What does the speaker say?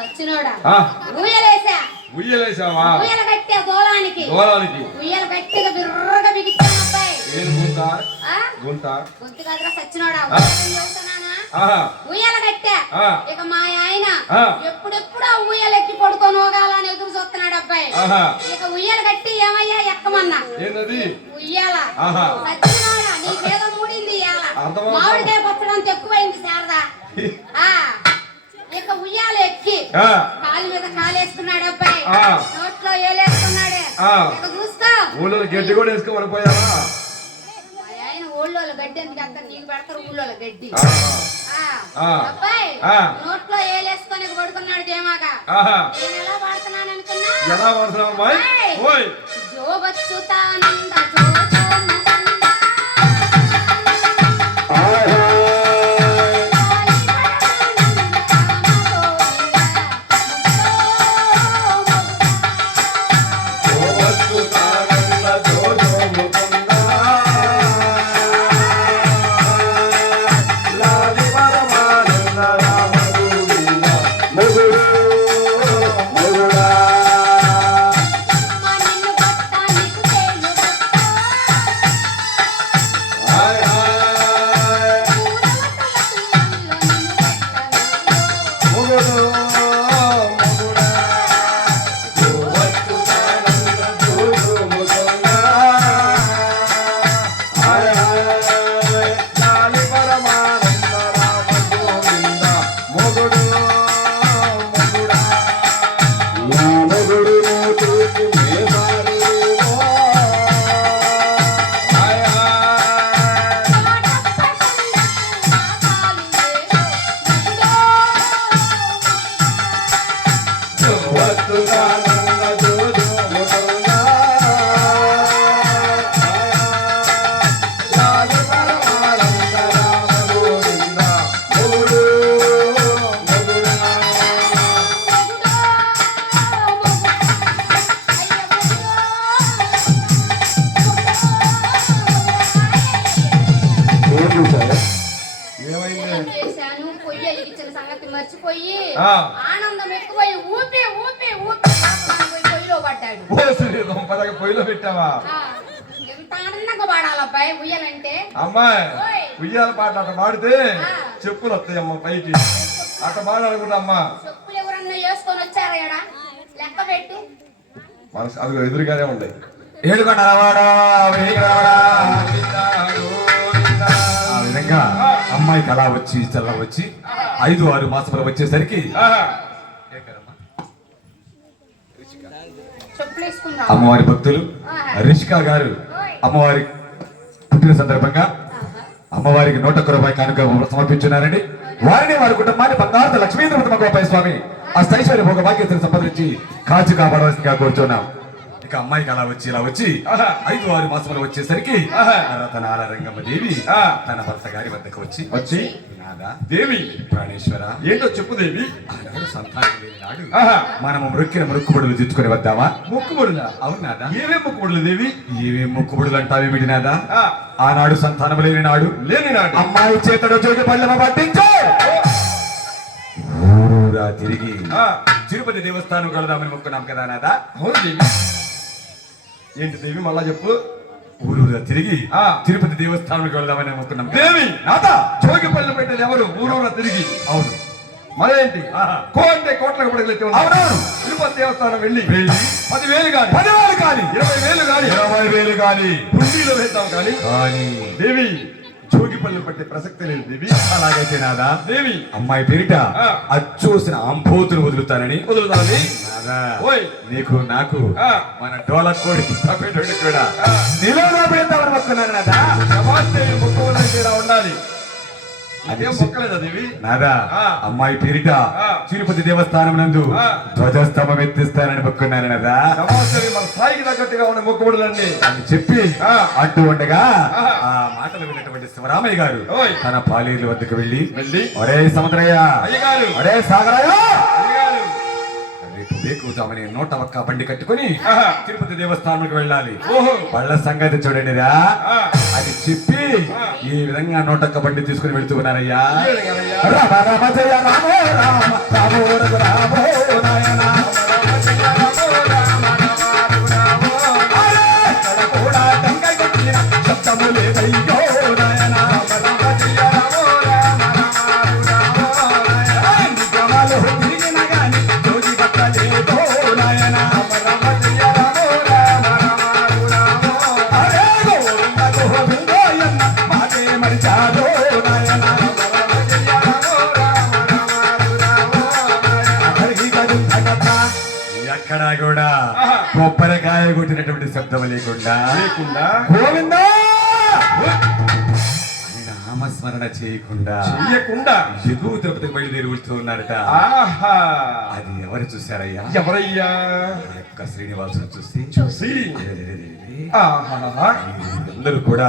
సచ్చినోడా ఊయలేసా ఉయ్యలేసావా? ఊయల కట్టే దూలానికి ఊయల గట్టిగా బిర్రగా బిగించాను అబ్బాయి. గొంతు కాదురా సచ్చినోడా ఊయల కట్టా. ఇక మా ఆయన ఎప్పుడెప్పుడు ఆ ఊయలు ఎక్కి పడుకొని పోగాలని ఎదురు చూస్తున్నాడు అబ్బాయి. ఇక ఉయ్యల కట్టి ఏమయ్యా ఎక్కమన్నా ఉయ్యాల సచ్చినోడా నీకేదో మూడింది ఇయ్యాల మామిడికాయ పచ్చడం ఎక్కువైంది శారదా. ఇక ఉయ్యాల ఎక్కి కాలు మీద కాలేసుకున్నాడు అబ్బాయి. నోట్లో ఏలేసుకున్నాడే. ఇక చూస్తా ఊళ్ళో గడ్డి కూడా వేసుకోమని పోయావా? ఆయన ఊళ్ళో గడ్డి ఎందుకు అంత నీకు పెడతారు ఊళ్ళో గడ్డి. అబ్బాయి నోట్లో ఏలేసుకొని పడుకున్నాడు జేమాగా. నేను ఎలా పాడుతున్నాను అనుకున్నా? ఎలా పాడుతున్నావు అమ్మాయి? జోబచ్చుతానంద మర్చిపోయి ఆనందం ఎక్కువై ఊపి ఊపి ఊపి పొయ్యిలో పడ్డాడు. పొయ్యిలో పెట్టావా? ఎంత ఆనందంగా పాడాలి అబ్బాయి ఉయ్యాలంటే. అమ్మాయి ఉయ్యాల పాట అట్ట పాడితే చెప్పులు వస్తాయి అమ్మ పైకి. అట్ట పాడాలనుకుంటా అమ్మా. చెప్పులు ఎవరన్నా వేసుకొని వచ్చారా ఎడా లెక్క పెట్టు. మనసు అదిగో ఎదురుగానే ఉన్నాయి. ఆ విధంగా అమ్మాయికి అలా వచ్చి చల్ల వచ్చి 5-6 మాసాలు వచ్చేసరికి అమ్మవారి భక్తులు రిషికా గారు అమ్మవారి పుట్టిన సందర్భంగా అమ్మవారికి 101 రూపాయలు కానుక సమర్పించున్నారండి. వారిని వారి కుటుంబాన్ని బంగారు లక్ష్మీంద్రపతి గోపాల స్వామి అష్టైశ్వర్య భోగ భాగ్యతను సంపాదించి కాచి కాపాడవలసిందిగా కోరుతున్నాం. ఇక అమ్మాయికి అలా వచ్చి ఇలా వచ్చి 5-6 మాసాలు వచ్చేసరికి రతనాల రంగమ్మ దేవి తన భర్త గారి వద్దకు వచ్చి దేవి ప్రాణేశ్వర ఏంటో చెప్పు దేవి. ఆనాడు సంతానం లేని నాడు మనము మొక్కిన మొక్కుబడులు తెచ్చుకొని వద్దామా? మొక్కుబడులా? అవును నాదా. ఏమేం మొక్కుబడులు దేవి? ఏమేం మొక్కుబడులు అంటావేమిటి నాదా? ఆనాడు సంతానం లేని నాడు అమ్మాయి చేతడు చోటు పళ్ళమ పట్టించు ఊరూరా తిరిగి తిరుపతి దేవస్థానం కలదామని మొక్కున్నాం కదా నాదా. అవును దేవి. ఏంటి దేవి మళ్ళా చెప్పు. ఊరూరా తిరిగి తిరుపతి దేవస్థానానికి వెళ్దామని అనుకున్నాం దేవి. నాదా చోగిపల్లి పెట్టేది ఎవరు? ఊరూరా తిరిగి. అవును. మరేంటి కో అంటే కోట్లకు పడగలెత్తి అవునవును. తిరుపతి దేవస్థానం వెళ్ళి 10,000 కానీ 10,000 కానీ 20,000 కానీ 20,000 కానీ పుండీలో వేద్దాం కానీ దేవి చోగిపల్లి పట్టే ప్రసక్తి లేదు దేవి. అలాగైతే నాదా దేవి అమ్మాయి పేరిట అచ్చూసిన అంపోతులు వదులుతానని నాదా. నీకు నాకు మన డోల కోడికి తప్పేటోడి కూడా నిలవగా పెడతామని మొక్కున్నాను నాదా. మొక్కవలంటే ఉండాలి. అదేం మొక్కలేదా దేవి? నాదా అమ్మాయి పేరిట తిరుపతి దేవస్థానం నందు ధ్వజస్తంభం ఎత్తిస్తానని మొక్కున్నాను నాదా. మన స్థాయికి తగ్గట్టుగా ఉన్న మొక్కుబడులన్నీ అని చెప్పి అంటూ ఉండగా ఆ మాటలు విన్నటువంటి శివరామయ్య గారు తన పాలేరు వద్దకు వెళ్ళి ఒరే సముద్రయ్య, ఒరే సాగరయ్య, వేకుతామని 101 బండి కట్టుకుని తిరుపతి దేవస్థానానికి వెళ్ళాలి. వాళ్ళ సంగతి చూడండిరా అని చెప్పి ఈ విధంగా 101 బండి తీసుకుని వెళ్తూ ఉన్నారయ్యా. రామ రామ జయ రామో రామ రామో రామో కూడా కొబ్బరికాయ కొట్టినటువంటి శబ్దం లేకుండా గోవిందా అని నామస్మరణ చేయకుండా ఎగువ తిరుపతికి బయలుదేరి వస్తూ ఉన్నారట. అది ఎవరు చూశారయ్యా? ఎవరయ్యా? ఆ యొక్క శ్రీనివాసుని చూసి చూసి అందరూ కూడా